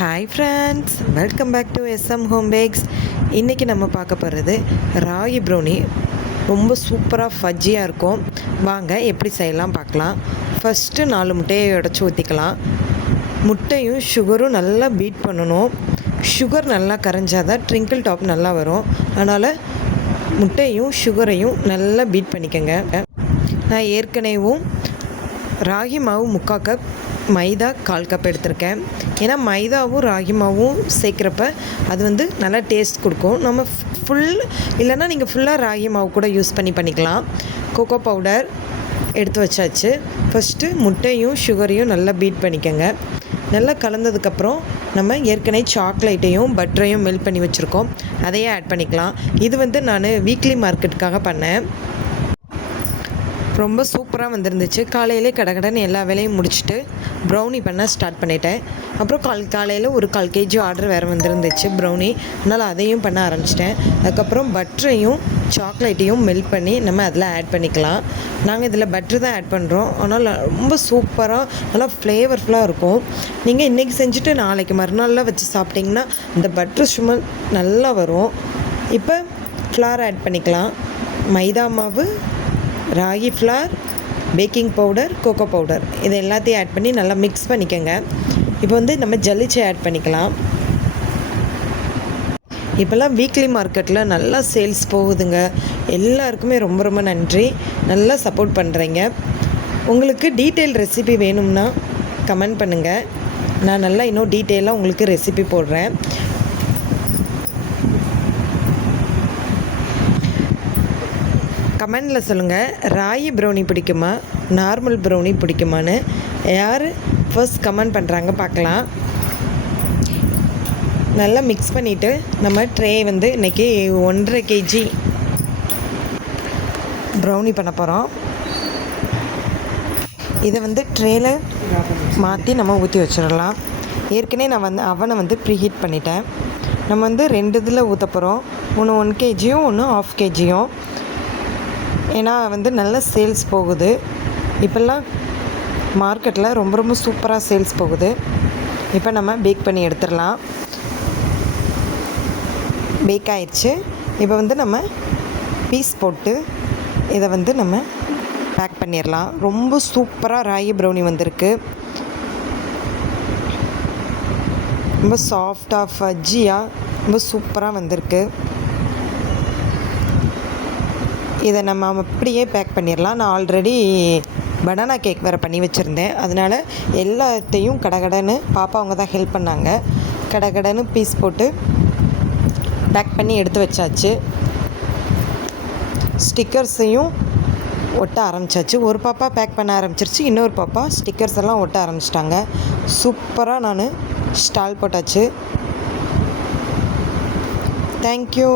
Hi friends, welcome back to SM home bakes. இன்றைக்கி நம்ம பார்க்க போகிறது ராகி ப்ரௌனி. ரொம்ப சூப்பராக ஃபஜ்ஜியாக இருக்கும். வாங்க எப்படி செய்யலாம் பார்க்கலாம். ஃபஸ்ட்டு 4 முட்டையை உடச்சி ஊற்றிக்கலாம். முட்டையும் சுகரும் நல்லா பீட் பண்ணணும். சுகர் நல்லா கரைஞ்சாதான் ட்ரிங்கிள் டாப் நல்லா வரும். அதனால் முட்டையும் சுகரையும் நல்லா பீட் பண்ணிக்கோங்க. நான் ஏற்கனவும் ராகி மாவு 3/4 கப், மைதா 1/4 கப் எடுத்திருக்கேன். ஏன்னா மைதாவும் ராகி மாவும் சேர்க்குறப்ப அது நல்லா டேஸ்ட் கொடுக்கும். நம்ம இல்லைன்னா நீங்கள் ஃபுல்லாக ராகி மாவு கூட யூஸ் பண்ணிக்கலாம். கோகோ பவுடர் எடுத்து வச்சாச்சு. ஃபஸ்ட்டு முட்டையும் சுகரையும் நல்லா பீட் பண்ணிக்கோங்க. நல்லா கலந்ததுக்கப்புறம் நம்ம ஏற்கனவே சாக்லேட்டையும் பட்டரையும் மெல்ட் பண்ணி வச்சுருக்கோம், அதையே ஆட் பண்ணிக்கலாம். இது நான் வீக்லி மார்க்கெட்டுக்காக பண்ணேன். ரொம்ப சூப்பராக வந்துருந்துச்சு. காலையிலே கடகடன்னு எல்லா வேலையும் முடிச்சுட்டு ப்ரௌனி பண்ண ஸ்டார்ட் பண்ணிட்டேன். அப்புறம் காலையில் ஒரு 1/4 kg ஆர்டர் வேறு வந்துருந்துச்சு ப்ரௌனி. அதனால் அதையும் பண்ண ஆரம்பிச்சிட்டேன். அதுக்கப்புறம் பட்டரையும் சாக்லேட்டையும் மெல்ட் பண்ணி நம்ம அதில் ஆட் பண்ணிக்கலாம். நாங்கள் இதில் பட்ரு தான் ஆட் பண்ணுறோம். ஆனால் ரொம்ப சூப்பராக நல்லா ஃப்ளேவர்ஃபுல்லாக இருக்கும். நீங்கள் இன்றைக்கி செஞ்சுட்டு நாளைக்கு மறுநாளில் வச்சு சாப்பிட்டிங்கன்னா இந்த பட்ரு ஸ்மெல் நல்லா வரும். இப்போ ஃப்ளார் ஆட் பண்ணிக்கலாம். மைதா மாவு, ragi flour, baking powder, cocoa powder, இது எல்லாத்தையும் ஆட் பண்ணி நல்லா மிக்ஸ் பண்ணிக்கோங்க. இப்போ நம்ம ஜல்லிச்சை ஆட் பண்ணிக்கலாம். இப்போல்லாம் வீக்லி மார்க்கெட்டில் நல்லா சேல்ஸ் போகுதுங்க. எல்லாருக்குமே ரொம்ப ரொம்ப நன்றி, நல்லா சப்போர்ட் பண்ணுறீங்க. உங்களுக்கு டீட்டெயில் ரெசிபி வேணும்னா கமெண்ட் பண்ணுங்கள். நான் நல்லா இன்னும் டீட்டெயிலாக உங்களுக்கு ரெசிபி போடுறேன். கமெண்டில் சொல்லுங்கள், ராகி ப்ரௌனி பிடிக்குமா, நார்மல் ப்ரௌனி பிடிக்குமான்னு. யார் ஃபர்ஸ்ட் கமெண்ட் பண்ணுறாங்க பார்க்கலாம். நல்லா மிக்ஸ் பண்ணிவிட்டு நம்ம ட்ரே இன்றைக்கி 1.5 kg ப்ரௌனி பண்ண போகிறோம். இதை ட்ரேயில் மாற்றி நம்ம ஊற்றி வச்சிடலாம். ஏற்கனவே நான் அவனை ப்ரீஹீட் பண்ணிட்டேன். நம்ம 2 இதில் ஊற்ற போகிறோம். ஒன்று 1 kgயும் ஒன்று 1/2 kgயும். ஏன்னா நல்ல சேல்ஸ் போகுது. இப்போல்லாம் மார்க்கெட்டில் ரொம்ப ரொம்ப சூப்பராக சேல்ஸ் போகுது. இப்போ நம்ம பேக் பண்ணி எடுத்துடலாம். பேக் ஆயிடுச்சு. இப்போ நம்ம பீஸ் போட்டு இதை நம்ம பேக் பண்ணிடலாம். ரொம்ப சூப்பராக ராகி ப்ரௌனி வந்திருக்கு. ரொம்ப சாஃப்டாக ஃபஜ்ஜியாக ரொம்ப சூப்பராக வந்திருக்கு. இதை நம்ம அப்படியே பேக் பண்ணிடலாம். நான் ஆல்ரெடி பனானா கேக் வேறு பண்ணி வச்சுருந்தேன். அதனால் எல்லாத்தையும் கடகடன்னு பாப்பா அவங்க தான் ஹெல்ப் பண்ணாங்க. கடகடன்னு பீஸ் போட்டு பேக் பண்ணி எடுத்து வச்சாச்சு. ஸ்டிக்கர்ஸையும் ஒட்ட ஆரம்பித்தாச்சு. ஒரு பாப்பா பேக் பண்ண ஆரம்பிச்சிருச்சு, இன்னொரு பாப்பா ஸ்டிக்கர்ஸ் எல்லாம் ஒட்ட ஆரம்பிச்சிட்டாங்க. சூப்பராக நான் ஸ்டால் போட்டாச்சு. தேங்க்யூ.